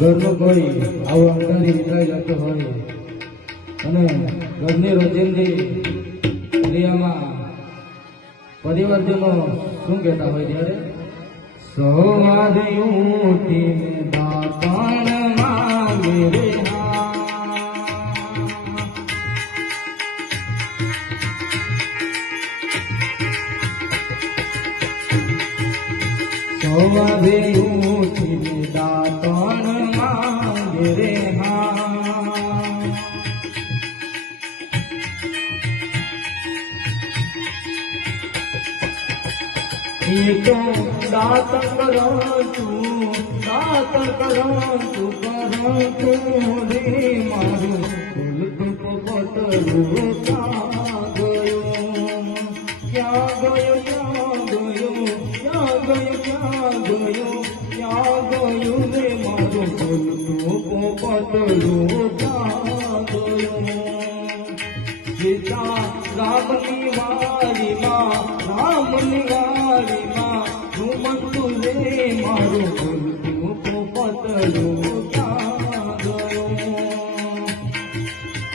ઘરનો કોઈ આવો અંધારી વિતરાઈ જતો હોય અને ઘરની રોજિંદી ક્રિયામાં પરિવારજનો શું કહેતા હોય ત્યારે સવારે ઉઠીને દાતણ માંગે રે સવારે ઉઠીને દાતણ માંગે રે તો દાતણ કરું રે મારું પટલું ક્યાં ગયું રે મારું પટલું ક્યાં ગયું સીતા રામની વાડીમાં ઘુમતું રે મારું પટલું